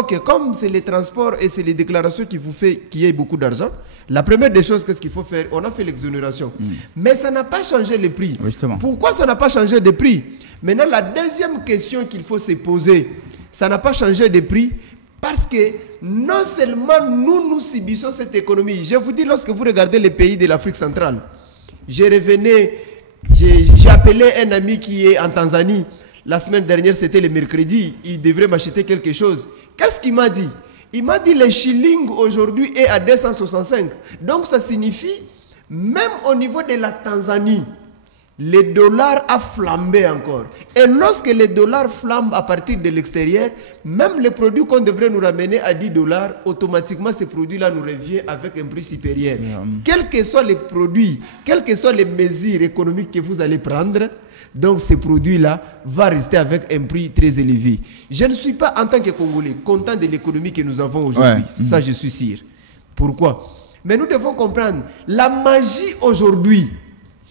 Ok, comme c'est les transports et c'est les déclarations qui vous fait qu'il y ait beaucoup d'argent, la première des choses, qu'est-ce qu'il faut faire? On a fait l'exonération. Mais ça n'a pas changé les prix. Justement. Pourquoi ça n'a pas changé de prix? Maintenant, la deuxième question qu'il faut se poser, ça n'a pas changé de prix parce que non seulement nous subissons cette économie. Je vous dis, lorsque vous regardez les pays de l'Afrique centrale, j'ai appelé un ami qui est en Tanzanie. La semaine dernière, c'était le mercredi. Il devrait m'acheter quelque chose. Qu'est-ce qu'il m'a dit? Il m'a dit le shilling aujourd'hui est à 265. Donc ça signifie, même au niveau de la Tanzanie, le dollar a flambé encore. Et lorsque le dollar flambe à partir de l'extérieur, même les produits qu'on devrait nous ramener à 10 $, automatiquement ces produits-là nous reviennent avec un prix supérieur. Quels que soient les produits, quelles que soient les mesures économiques que vous allez prendre, donc ces produits-là vont rester avec un prix très élevé. Je ne suis pas en tant que Congolais content de l'économie que nous avons aujourd'hui. Ça, je suis sûr. Pourquoi? Mais nous devons comprendre, la magie aujourd'hui,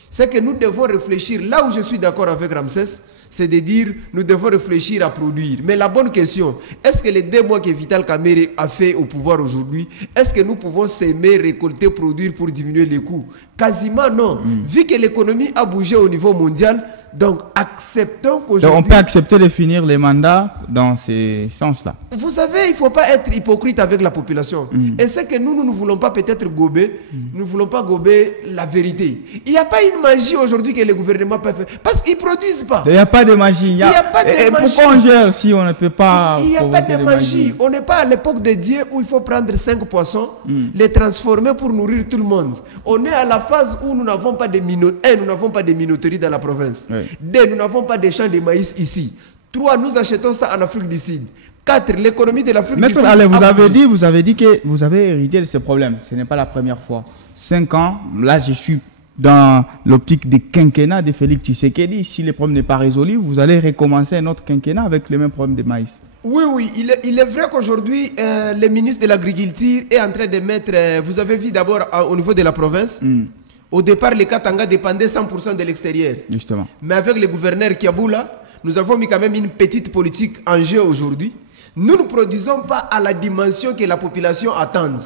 c'est que nous devons réfléchir, là où je suis d'accord avec Ramsès, c'est de dire, nous devons réfléchir à produire. Mais la bonne question, est-ce que les 2 mois que Vital Kamerhe a fait au pouvoir aujourd'hui, est-ce que nous pouvons s'aimer, récolter, produire pour diminuer les coûts? Quasiment non. Vu que l'économie a bougé au niveau mondial, donc acceptons qu'aujourd'hui... On peut accepter de finir les mandats dans ces sens-là. Vous savez, il ne faut pas être hypocrite avec la population. Et c'est que nous ne voulons pas peut-être gober, nous ne voulons pas gober la vérité. Il n'y a pas une magie aujourd'hui que le gouvernement peut faire. Parce qu'ils ne produisent pas. Il n'y a pas de magie. Il n'y a pas de magie. Pourquoi on gère si on ne peut pas... Il n'y a pas de magie. On n'est pas à l'époque de Dieu où il faut prendre 5 poissons, les transformer pour nourrir tout le monde. On est à la phase où nous n'avons pas de minoterie dans la province. 2, nous n'avons pas de champs de maïs ici. 3, nous achetons ça en Afrique du Sud. 4, l'économie de l'Afrique du Sud. Maître Allais, vous avez dit que vous avez hérité de ces problèmes. Ce n'est pas la première fois. 5 ans, là je suis dans l'optique des quinquennats de Félix Tshisekedi. Si le problème n'est pas résolu, vous allez recommencer un autre quinquennat avec les mêmes problèmes de maïs. Oui, il est vrai qu'aujourd'hui, le ministre de l'Agriculture est en train de mettre... vous avez vu d'abord au niveau de la province, au départ, les Katanga dépendaient 100% de l'extérieur. Justement. Mais avec le gouverneur Kiaboula, nous avons mis quand même une petite politique en jeu aujourd'hui. Nous ne produisons pas à la dimension que la population attend.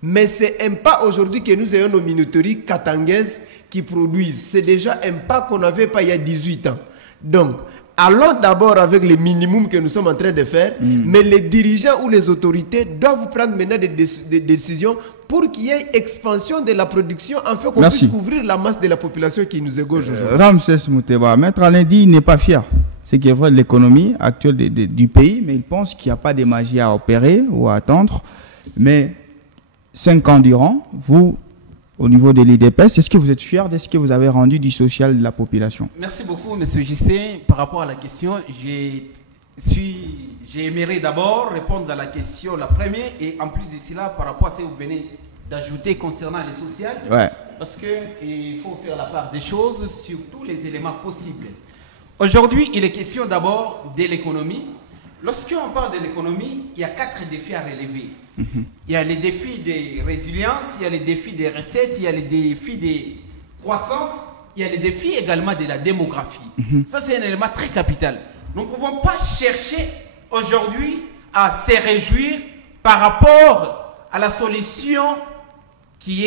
Mais c'est un pas aujourd'hui que nous ayons nos minoteries katangaises qui produisent. C'est déjà un pas qu'on n'avait pas il y a 18 ans. Donc, allons d'abord avec le minimum que nous sommes en train de faire, mais les dirigeants ou les autorités doivent prendre maintenant des décisions pour qu'il y ait expansion de la production, afin qu'on puisse couvrir la masse de la population qui nous égorge aujourd'hui. Ramsès Mouteba, Maître Alain dit il n'est pas fier. C'est qui est vrai de l'économie actuelle du pays, mais il pense qu'il n'y a pas de magie à opérer ou à attendre. Mais 5 ans durant, vous, au niveau de l'IDPS, est-ce que vous êtes fier de ce que vous avez rendu du social de la population? Merci beaucoup, M. JC. Par rapport à la question, j'aimerais d'abord répondre à la question, la première, et en plus de cela, par rapport à ce que vous venez d'ajouter concernant les sociales, parce qu'il faut faire la part des choses sur tous les éléments possibles. Aujourd'hui, il est question d'abord de l'économie. Lorsqu'on parle de l'économie, il y a 4 défis à relever. Il y a les défis de résilience, il y a les défis des recettes, il y a les défis de croissance, il y a les défis également de la démographie. Ça, c'est un élément très capital. Nous ne pouvons pas chercher aujourd'hui à se réjouir par rapport à la solution qui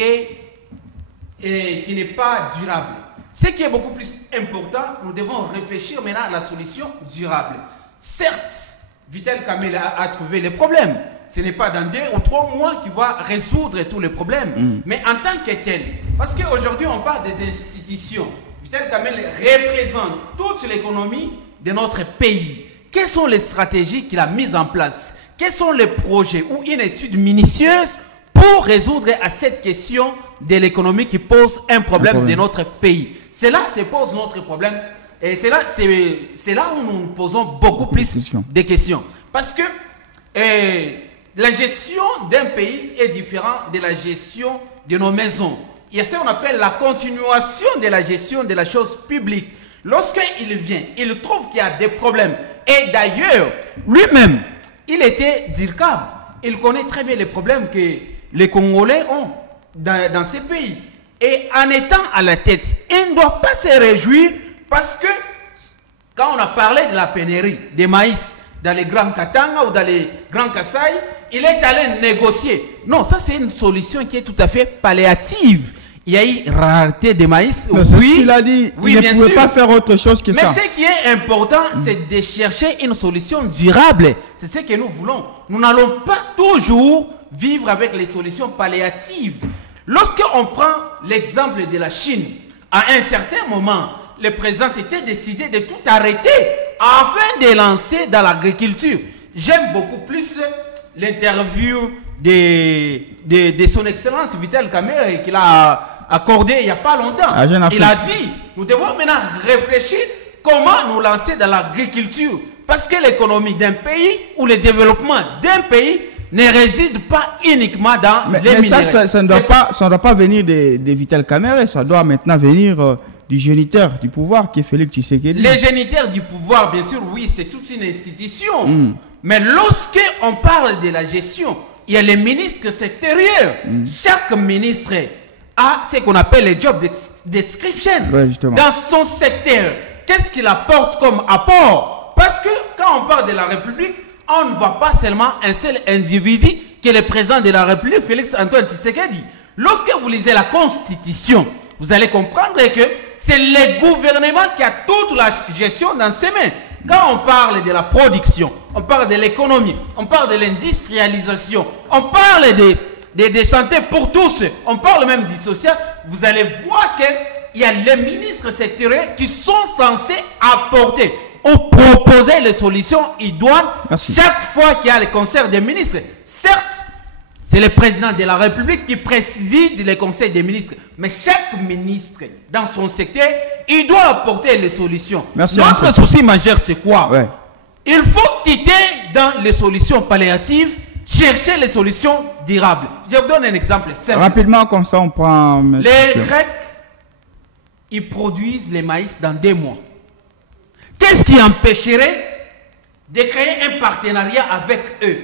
n'est pas durable. Ce qui est beaucoup plus important, nous devons réfléchir maintenant à la solution durable. Certes, Vital Kamerhe a trouvé les problèmes. Ce n'est pas dans 2 ou 3 mois qu'il va résoudre tous les problèmes. Mais en tant que tel, parce qu'aujourd'hui on parle des institutions, Vital Kamerhe représente toute l'économie de notre pays. Quelles sont les stratégies qu'il a mises en place? Quels sont les projets ou une étude minutieuse pour résoudre à cette question de l'économie qui pose un problème de notre pays? C'est là que se pose notre problème. Et c'est là où nous nous posons beaucoup plus de questions. Parce que la gestion d'un pays est différente de la gestion de nos maisons. Il y a ce qu'on appelle la continuation de la gestion de la chose publique. Lorsqu'il vient, il trouve qu'il y a des problèmes. Et d'ailleurs, lui-même, il était DIRCAB. Il connaît très bien les problèmes que les Congolais ont dans ces pays. Et en étant à la tête, il ne doit pas se réjouir parce que quand on a parlé de la pénurie des maïs, dans les Grands Katanga ou dans les Grands Kasaï, il est allé négocier. Non, ça c'est une solution qui est tout à fait palliative. Il y a eu rareté de maïs. Non, oui, il a dit oui, il ne pouvait pas faire autre chose que ça. Mais ce qui est important, c'est de chercher une solution durable. C'est ce que nous voulons. Nous n'allons pas toujours vivre avec les solutions palliatives. Lorsqu'on prend l'exemple de la Chine, à un certain moment, le président s'était décidé de tout arrêter afin de lancer dans l'agriculture. J'aime beaucoup plus l'interview de son excellence Vital Kamerhe qu'il a accordé il n'y a pas longtemps. Il a dit, nous devons maintenant réfléchir comment nous lancer dans l'agriculture. Parce que l'économie d'un pays ou le développement d'un pays ne réside pas uniquement dans les minéraux. Mais ça ne doit pas venir de Vital Kamerhe, ça doit maintenant venir du géniteur du pouvoir qui est Félix Tshisekedi. Les géniteurs du pouvoir, bien sûr, oui, c'est toute une institution. Mais lorsque on parle de la gestion, il y a les ministres sectoriels. Chaque ministre a ce qu'on appelle les job description. Ouais, dans son secteur, qu'est-ce qu'il apporte comme apport? Parce que quand on parle de la République, on ne voit pas seulement un seul individu qui est le président de la République, Félix Antoine Tshisekedi. Lorsque vous lisez la Constitution, vous allez comprendre que c'est le gouvernement qui a toute la gestion dans ses mains. Quand on parle de la production, on parle de l'économie, on parle de l'industrialisation, on parle de santé pour tous, on parle même du social, vous allez voir qu'il y a les ministres sectoriels qui sont censés apporter ou proposer les solutions idoines chaque fois qu'il y a le concert des ministres. Certes, c'est le président de la République qui préside les conseils des ministres. Mais chaque ministre, dans son secteur, il doit apporter les solutions. Notre souci majeur, c'est quoi? Il faut quitter dans les solutions palliatives, chercher les solutions durables. Je vous donne un exemple simple. Rapidement, comme ça, on prend... Les Grecs, ils produisent les maïs dans 2 mois. Qu'est-ce qui empêcherait de créer un partenariat avec eux?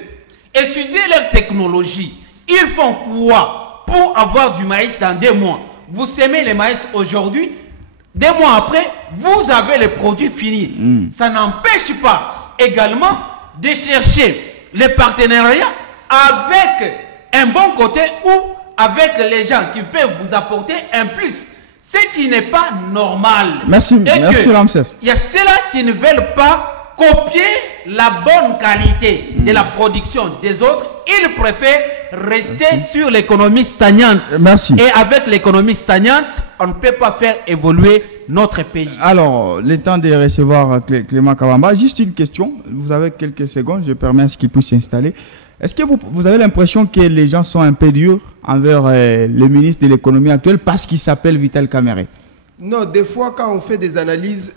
Étudier leur technologie. Ils font quoi pour avoir du maïs dans 2 mois? Vous semez le maïs aujourd'hui, 2 mois après, vous avez le produit fini. Ça n'empêche pas également de chercher les partenariats avec un bon côté ou avec les gens qui peuvent vous apporter un plus. Ce qui n'est pas normal. Merci Ramsès. Il y a ceux-là qui ne veulent pas copier la bonne qualité de la production des autres. Ils préfèrent rester sur l'économie stagnante. Et avec l'économie stagnante, on ne peut pas faire évoluer notre pays. Alors, le temps de recevoir Clément Kabamba, juste une question. Vous avez quelques secondes, je permets à ce qu'il puisse s'installer. Est-ce que vous avez l'impression que les gens sont un peu durs envers le ministre de l'économie actuel parce qu'il s'appelle Vital Kamerhe? Non, des fois quand on fait des analyses,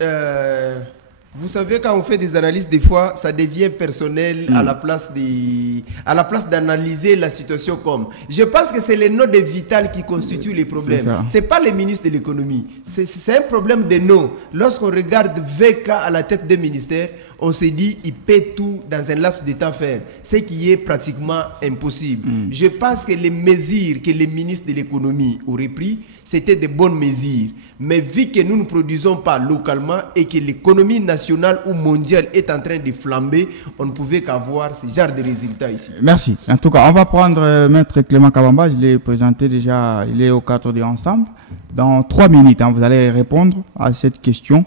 vous savez, quand on fait des analyses, des fois ça devient personnel à la place d'analyser la situation comme. Je pense que c'est le nom de Vital qui constitue les problèmes. C'est pas le ministre de l'économie. C'est un problème de nom. Lorsqu'on regarde VK à la tête des ministères, on se dit il paie tout dans un laps de temps faire, ce qui est pratiquement impossible. Je pense que les mesures que les ministres de l'économie auraient pris, c'était de bonnes mesures. Mais vu que nous ne produisons pas localement et que l'économie nationale ou mondiale est en train de flamber, on ne pouvait qu'avoir ce genre de résultats ici. Merci. En tout cas, on va prendre Maître Clément Kabamba. Je l'ai présenté déjà, il est au cadre de Ensemble. Dans 3 minutes, vous allez répondre à cette question.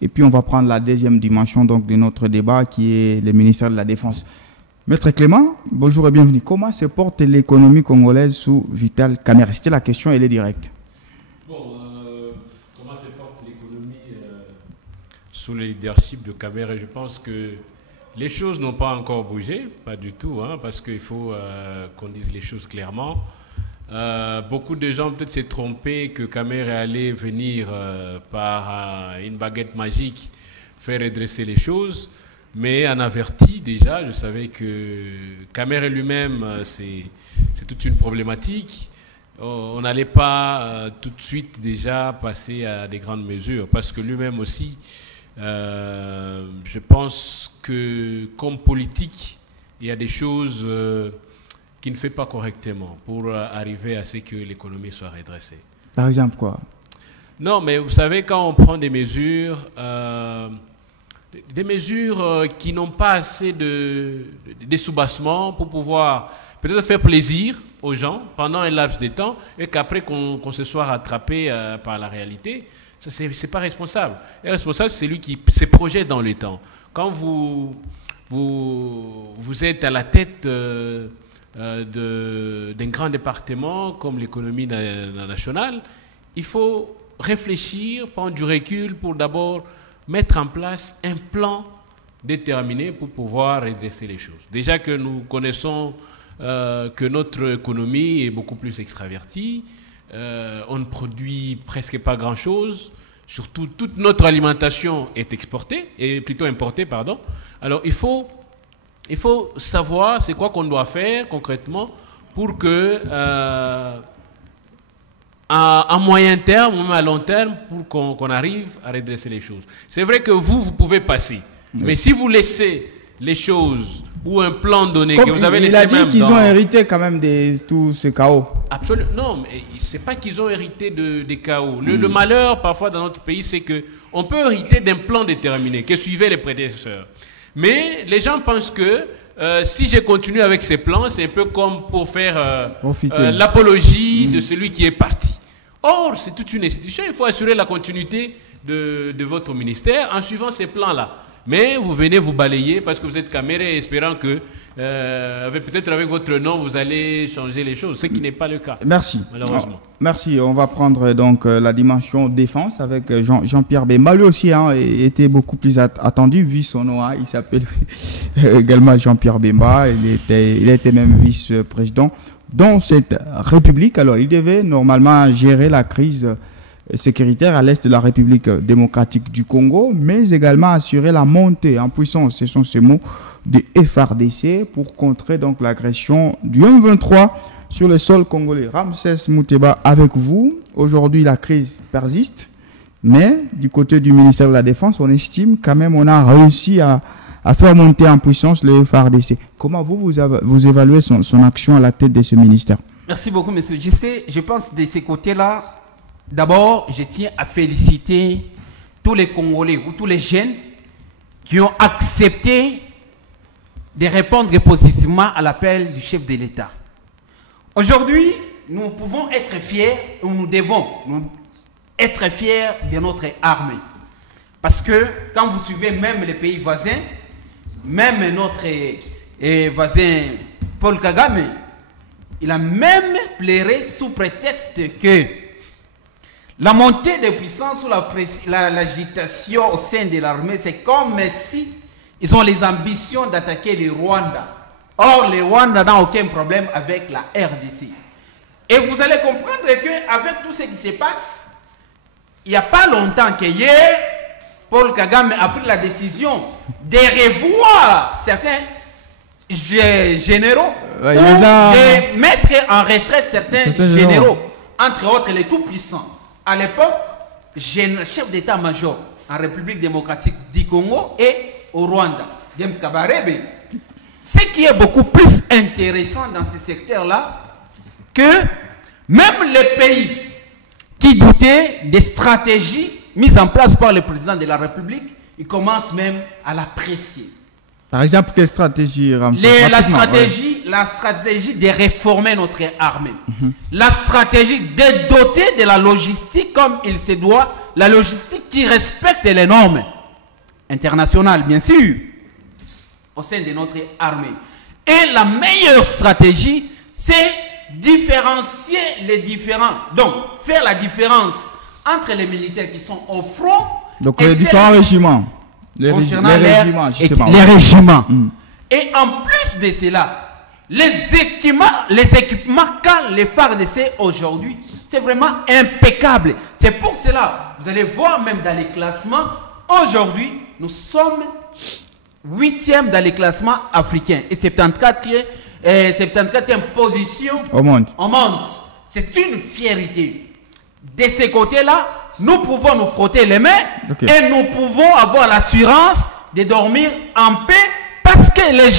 Et puis, on va prendre la deuxième dimension donc, de notre débat qui est le ministère de la Défense. Maître Clément, bonjour et bienvenue. Comment se porte l'économie congolaise sous Vital Kamerhe? C'était la question, elle est directe. Bon, comment se porte l'économie sous le leadership de Kamerhe? Je pense que les choses n'ont pas encore bougé, pas du tout, parce qu'il faut qu'on dise les choses clairement. Beaucoup de gens peut-être s'est trompé que Kamerhe allait venir par une baguette magique faire redresser les choses, mais en averti déjà, je savais que Kamerhe lui-même, c'est toute une problématique. On n'allait pas tout de suite déjà passer à des grandes mesures, parce que lui-même aussi, je pense que comme politique, il y a des choses qui ne fait pas correctement pour arriver à ce que l'économie soit redressée. Par exemple quoi? Non, mais vous savez, quand on prend des mesures, des mesures qui n'ont pas assez de soubassement pour pouvoir peut-être faire plaisir aux gens pendant un laps de temps et qu'après qu'on se soit rattrapé par la réalité, c'est pas responsable. Le responsable, c'est lui qui se projette dans le temps. Quand vous êtes à la tête d'un grand département comme l'économie nationale, il faut réfléchir, prendre du recul pour d'abord mettre en place un plan déterminé pour pouvoir redresser les choses. Déjà que nous connaissons que notre économie est beaucoup plus extravertie, on ne produit presque pas grand-chose, surtout toute notre alimentation est importée, pardon. Alors il faut savoir c'est quoi qu'on doit faire concrètement pour que à moyen terme, même à long terme, pour qu'on arrive à redresser les choses. C'est vrai que vous pouvez passer, mais si vous laissez les choses ou un plan donné que vous avez laissé même. Il a dit qu'ils ont hérité quand même de tout ce chaos. Absolument. Non, mais c'est pas qu'ils ont hérité des chaos. Le malheur, parfois, dans notre pays, c'est qu'on peut hériter d'un plan déterminé que suivaient les prédécesseurs. Mais les gens pensent que si je continue avec ces plans, c'est un peu comme pour faire l'apologie de celui qui est parti. Or, c'est toute une institution. Il faut assurer la continuité de votre ministère en suivant ces plans-là. Mais vous venez vous balayer parce que vous êtes caméré espérant que peut-être avec votre nom vous allez changer les choses, ce qui n'est pas le cas. Merci. Malheureusement. Merci. On va prendre donc la dimension défense avec Jean-Pierre Bemba. Lui aussi était beaucoup plus attendu vu son nom. Il s'appelle également Jean-Pierre Bemba. Il était même vice-président dans cette République. Alors il devait normalement gérer la crise sécuritaire à l'est de la République démocratique du Congo, mais également assurer la montée en puissance, ce sont ces mots, de FARDC pour contrer donc l'agression du M23 sur le sol congolais. Ramsès Mouteba avec vous. Aujourd'hui, la crise persiste, mais du côté du ministère de la Défense, on estime quand même on a réussi à faire monter en puissance le FARDC. Comment vous évaluez son action à la tête de ce ministère? Merci beaucoup, monsieur. Je pense de ces côtés-là, d'abord, je tiens à féliciter tous les Congolais ou tous les jeunes qui ont accepté de répondre positivement à l'appel du chef de l'État. Aujourd'hui, nous pouvons être fiers, ou nous devons être fiers de notre armée. Parce que quand vous suivez même les pays voisins, même notre voisin Paul Kagame, il a même pleuré sous prétexte que la montée des puissances ou l'agitation au sein de l'armée, c'est comme si ils ont les ambitions d'attaquer le Rwanda. Or, le Rwanda n'a aucun problème avec la RDC. Et vous allez comprendre qu'avec tout ce qui se passe, il n'y a pas longtemps qu'hier, Paul Kagame a pris la décision de revoir certains généraux ou de mettre en retraite certains généraux, entre autres les tout-puissants. À l'époque, chef d'état-major en République démocratique du Congo et au Rwanda, James Kabarebe. Ce qui est beaucoup plus intéressant dans ce secteur-là, que même les pays qui doutaient des stratégies mises en place par le président de la République, ils commencent même à l'apprécier. Par exemple, quelle stratégie, Ramsès? La stratégie de réformer notre armée. La stratégie de doter de la logistique comme il se doit, la logistique qui respecte les normes internationales, bien sûr, au sein de notre armée. Et la meilleure stratégie, c'est différencier les différents. Donc, faire la différence entre les militaires qui sont au front. Donc, les différents régiments. Les régiments, justement. Les régiments. Et en plus de cela, les équipements qu'a les FARDC aujourd'hui, c'est vraiment impeccable. C'est pour cela, vous allez voir même dans les classements, aujourd'hui, nous sommes 8e dans les classements africains et 74e position au monde. C'est une fierté. De ces côtés-là, nous pouvons nous frotter les mains et nous pouvons avoir l'assurance de dormir en paix parce que les